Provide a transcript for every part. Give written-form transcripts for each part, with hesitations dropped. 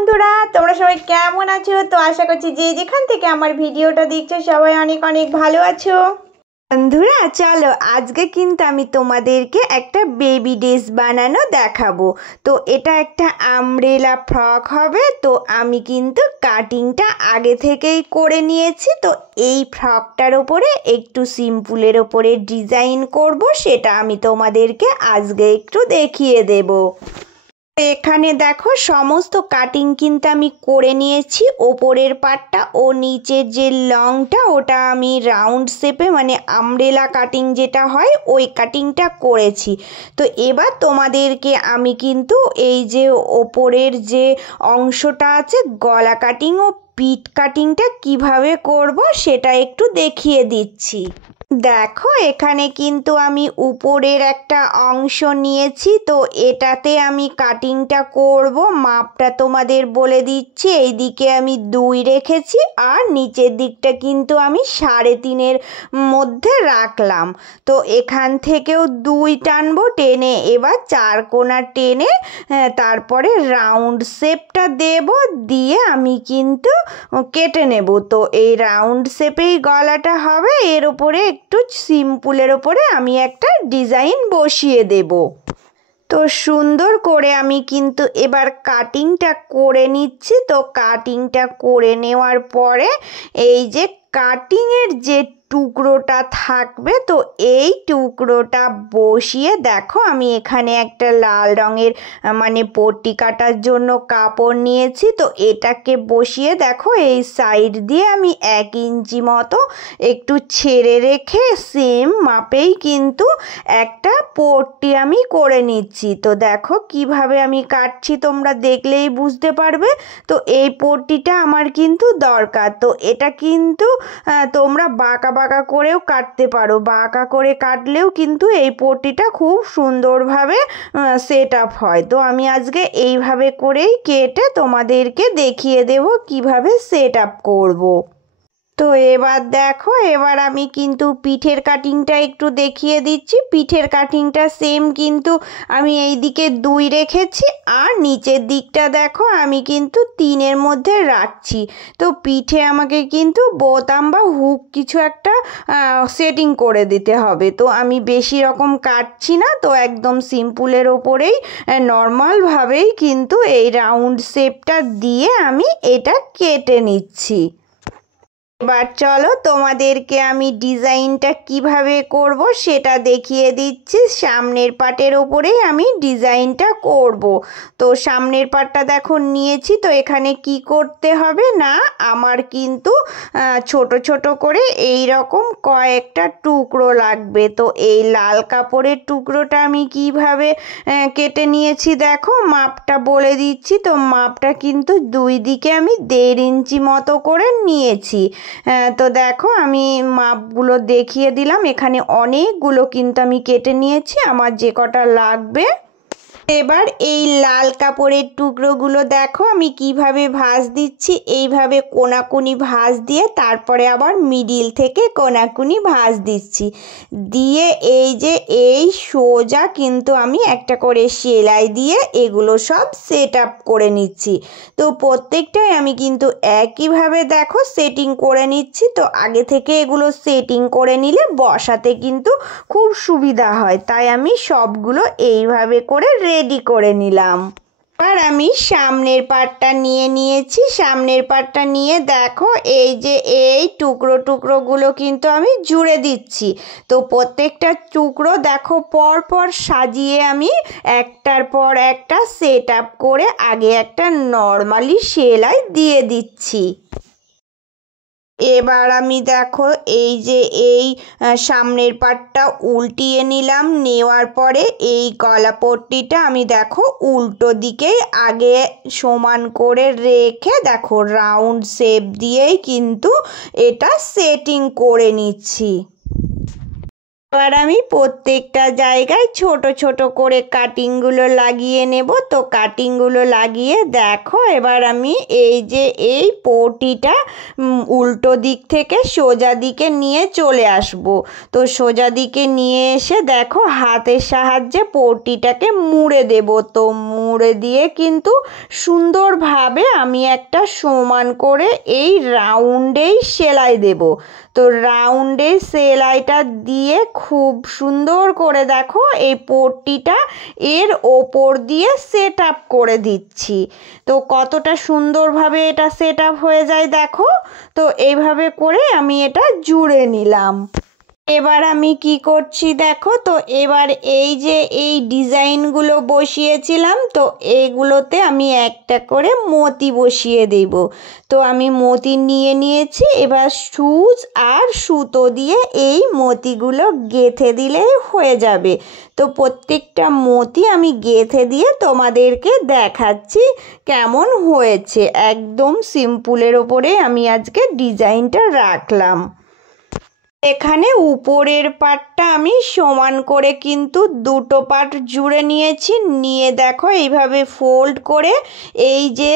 বন্ধুরা, তোমরা সবাই কেমন আছো? তো আশা করছি যে যেখান থেকে আমার ভিডিওটা দেখছো সবাই অনেক অনেক ভালো আছো। বন্ধুরা চলো, আজকে কিন্তু আমি তোমাদেরকে একটা বেবি ড্রেস বানানো দেখাবো। তো এটা একটা আমব্রেলা ফ্রক হবে। তো আমি কিন্তু কাটিংটা আগে থেকেই করে নিয়েছি। তো এই ফ্রকটার ওপরে একটু সিম্পলের ওপরে ডিজাইন করব, সেটা আমি তোমাদেরকে আজকে একটু দেখিয়ে দেবো। এখানে দেখো সমস্ত কাটিং কিন্তু আমি করে নিয়েছি। ওপরের পার্টটা ও নিচের যে লংটা ওটা আমি রাউন্ড শেপে মানে আমব্রেলা কাটিং যেটা হয় ওই কাটিংটা করেছি। তো এবার তোমাদেরকে আমি কিন্তু এই যে ওপরের যে অংশটা আছে গলা কাটিং ও পিঠ কাটিংটা কিভাবে করব সেটা একটু দেখিয়ে দিচ্ছি। দেখো এখানে কিন্তু আমি উপরের একটা অংশ নিয়েছি। তো এটাতে আমি কাটিংটা করব। মাপটা তোমাদের বলে দিচ্ছি, এইদিকে আমি 2 রেখেছি আর নিচের দিকটা কিন্তু আমি 3.5-এর মধ্যে রাখলাম। তো এখান থেকেও 2 টানবো, টেনে এবার 4 কোণা টেনে তারপরে রাউন্ড শেপটা দেব, দিয়ে আমি কিন্তু কেটে নেব। তো এই রাউন্ড শেপেই গলাটা হবে। এর উপরে একটু সিম্পলের ওপরে আমি একটা ডিজাইন বসিয়ে দেব। তো সুন্দর করে আমি কিন্তু এবার কাটিংটা করে নিচ্ছি। তো কাটিংটা করে নেওয়ার পরে এই যে কাটিংয়ের যে টুকরোটা থাকবে, তো এই টুকরোটা বসিয়ে দেখো আমি এখানে একটা লাল রঙের মানে পট্টি কাটার জন্য কাপড় নিয়েছি। তো এটাকে বসিয়ে দেখো এই সাইড দিয়ে আমি 1 ইঞ্চি মতো একটু ছেড়ে রেখে সেম মাপেই কিন্তু একটা পট্টি আমি করে নিচ্ছি। তো দেখো কিভাবে আমি কাটছি, তোমরা দেখলেই বুঝতে পারবে। তো এই পট্টিটা আমার কিন্তু দরকার। তো এটা কিন্তু তোমরা বাঁকা বাঁকা করেও কাটতে পারো। বাঁকা করে কাটলেও কিন্তু এই পট্টিটা খুব সুন্দরভাবে সেট আপ হয়। তো আমি আজকে এইভাবে করেই কেটে তোমাদেরকে দেখিয়ে দেব কিভাবে সেট আপ করবো। তো এবার দেখো, এবার আমি কিন্তু পিঠের কাটিংটা একটু দেখিয়ে দিচ্ছি। পিঠের কাটিংটা সেম কিন্তু আমি এই দিকে 2 রেখেছি আর নিচের দিকটা দেখো আমি কিন্তু 3-এর মধ্যে রাখছি। তো পিঠে আমাকে কিন্তু বোতাম বা হুক কিছু একটা সেটিং করে দিতে হবে। তো আমি বেশি রকম কাটছি না, তো একদম সিম্পলের ওপরেই নর্মালভাবেই কিন্তু এই রাউন্ড শেপটা দিয়ে আমি এটা কেটে নিচ্ছি। এবার চলো তোমাদেরকে আমি ডিজাইনটা কিভাবে করব সেটা দেখিয়ে দিচ্ছি। সামনের পার্টের ওপরেই আমি ডিজাইনটা করব। তো সামনের পার্টটা দেখো নিয়েছি। তো এখানে কি করতে হবে না, আমার কিন্তু ছোট ছোট করে এই রকম কয়েকটা টুকরো লাগবে। তো এই লাল কাপড়ের টুকরোটা আমি কিভাবে কেটে নিয়েছি দেখো, মাপটা বলে দিচ্ছি। তো মাপটা কিন্তু 2 দিকে আমি 1.5 ইঞ্চি মতো করে নিয়েছি। তো দেখো আমি মাপগুলো দেখিয়ে দিলাম। এখানে অনেকগুলো কিন্তু আমি কেটে নিয়েছি আমার যে কটা লাগবে। এবার এই লাল কাপড়ের টুকরোগুলো দেখো আমি কিভাবে ভাঁজ দিচ্ছি। এইভাবে কোনাকুনি ভাঁজ দিয়ে তারপরে আবার মিডিল থেকে কোনাকুনি ভাঁজ দিচ্ছি, দিয়ে এই যে এই সোজা কিন্তু আমি একটা করে সেলাই দিয়ে এগুলো সব সেট আপ করে নিচ্ছি। তো প্রত্যেকটাই আমি কিন্তু একইভাবে দেখো সেটিং করে নিচ্ছি। তো আগে থেকে এগুলো সেটিং করে নিলে বসাতে কিন্তু খুব সুবিধা হয়, তাই আমি সবগুলো এইভাবে করে রেডি করে নিলাম। আর আমি সামনের পার্টটা নিয়ে নিয়েছি। সামনের পার্টটা নিয়ে দেখো এই যে এই টুকরোগুলো কিন্তু আমি জুড়ে দিচ্ছি। তো প্রত্যেকটা টুকরো দেখো পর পর সাজিয়ে আমি একটার পর একটা সেট আপ করে আগে একটা নর্মালি সেলাই দিয়ে দিচ্ছি। এবার আমি দেখো এই যে এই সামনের পার্টটা উল্টিয়ে নিলাম। নেওয়ার পরে এই গলা পট্টিটা আমি দেখো উল্টো দিকেই আগে সমান করে রেখে দেখো রাউন্ড শেপ দিয়েই কিন্তু এটা সেটিং করে নিচ্ছি। এবার আমি প্রত্যেকটা জায়গায় ছোট ছোট করে কাটিংগুলো লাগিয়ে নেব। তো কাটিংগুলো লাগিয়ে দেখো এবার আমি এই পটিটা উল্টো দিক থেকে সোজা দিকে নিয়ে চলে আসব। তো সোজা দিকে নিয়ে এসে দেখো হাতের সাহায্যে পটিটাকে মুড়ে দেব। তো মুড়ে দিয়ে কিন্তু সুন্দরভাবে আমি একটা সমান করে এই রাউন্ডেই সেলাই দেব। তো রাউন্ডে সেলাইটা দিয়ে খুব সুন্দর করে দেখো এই পট্টিটা এর ওপর দিয়ে সেট আপ করে দিচ্ছি। তো কতটা সুন্দরভাবে এটা সেট আপ হয়ে যায় দেখো। তো এইভাবে করে আমি এটা জুড়ে নিলাম। এবার আমি কি করছি দেখো। তো এবার এই ডিজাইনগুলো বসিয়েছিলাম, তো এইগুলোতে আমি একটা করে মতি বসিয়ে দেব। তো আমি মতি নিয়ে নিয়েছি। এবার সুচ আর সুতো দিয়ে এই মতিগুলো গেঁথে দিলেই হয়ে যাবে। তো প্রত্যেকটা মতি আমি গেঁথে দিয়ে তোমাদেরকে দেখাচ্ছি কেমন হয়েছে। একদম সিম্পলের ওপরে আমি আজকে ডিজাইনটা রাখলাম। এখানে উপরের পাটটা আমি সমান করে কিন্তু দুটো পাট জুড়ে নিয়েছি। নিয়ে দেখো এইভাবে ফোল্ড করে এই যে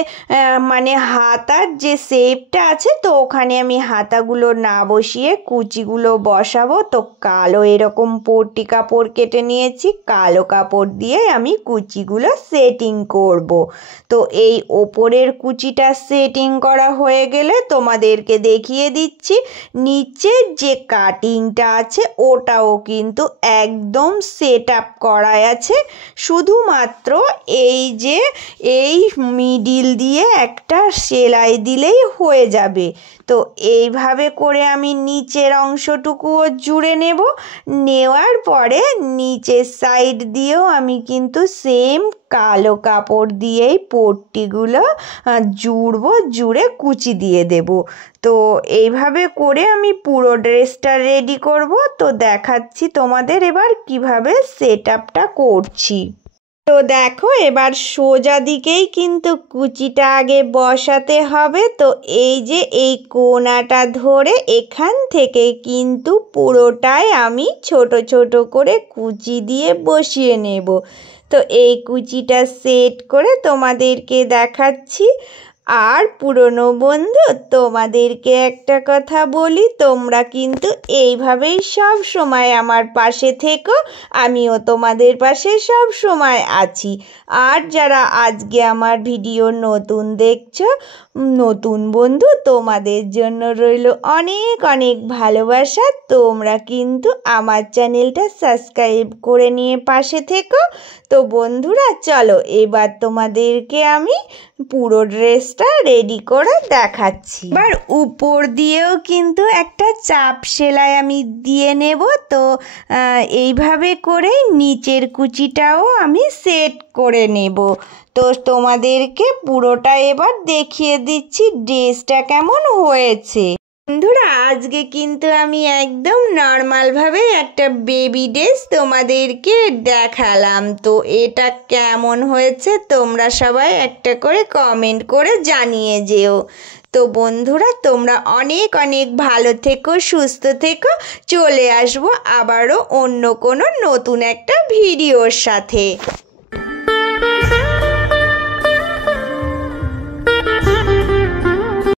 মানে হাতার যে শেপটা আছে, তো ওখানে আমি হাতাগুলো না বসিয়ে কুচিগুলো বসাবো। তো কালো এরকম পট্টি কাপড় কেটে নিয়েছি, কালো কাপড় দিয়ে আমি কুচিগুলো সেটিং করব। তো এই ওপরের কুচিটা সেটিং করা হয়ে গেলে তোমাদেরকে দেখিয়ে দিচ্ছি নিচের যে কাটিংটা আছে ওটাও কিন্তু একদম সেট আপ করা আছে। শুধুমাত্র এই মিডিল দিয়ে একটা সেলাই দিলেই হয়ে যাবে। তো এইভাবে করে আমি নিচের অংশটুকুও জুড়ে নেব। নেওয়ার পরে নিচের সাইড দিয়েও আমি কিন্তু সেম কালো কাপড় দিয়েই পট্টিগুলো জুড়বো, জুড়ে কুচি দিয়ে দেব। তো এইভাবে করে আমি পুরো ড্রেসটা রেডি করব। তো দেখাচ্ছি তোমাদের এবার কিভাবে সেট আপটা করছি। তো দেখো এবার সোজা দিকেই কিন্তু কুচিটা আগে বসাতে হবে। তো এই কোণাটা ধরে এখান থেকে কিন্তু পুরোটাই আমি ছোট ছোট করে কুচি দিয়ে বসিয়ে নেব। তো এই কুচিটা সেট করে তোমাদেরকে দেখাচ্ছি। আর পুরনো বন্ধু, তোমাদেরকে একটা কথা বলি, তোমরা কিন্তু এইভাবেই সব সময় আমার পাশে থেকো। আমিও তোমাদের পাশে সব সময় আছি। আর যারা আজকে আমার ভিডিও নতুন দেখছো, নতুন বন্ধু, তোমাদের জন্য রইল অনেক অনেক ভালোবাসা। তোমরা কিন্তু আমার চ্যানেলটা সাবস্ক্রাইব করে নিয়ে পাশে থেকো। তো বন্ধুরা চলো এবার তোমাদেরকে আমি পুরো ড্রেসটা রেডি করে দেখাচ্ছি। এবার উপর দিয়েও কিন্তু একটা চাপ সেলাই আমি দিয়ে নেব। তো এইভাবে করে নিচের কুচিটাও আমি সেট করে নেব। তো তোমাদেরকে পুরোটা এবার দেখিয়ে দিচ্ছি ড্রেসটা কেমন হয়েছে। বন্ধুরা আজকে কিন্তু আমি একদম নর্মালভাবে একটা বেবি ড্রেস তোমাদেরকে দেখালাম। তো এটা কেমন হয়েছে তোমরা সবাই একটা করে কমেন্ট করে জানিয়ে যেও। তো বন্ধুরা তোমরা অনেক অনেক ভালো থেকো, সুস্থ থেকো। চলে আসবো আবারও অন্য কোনো নতুন একটা ভিডিওর সাথে।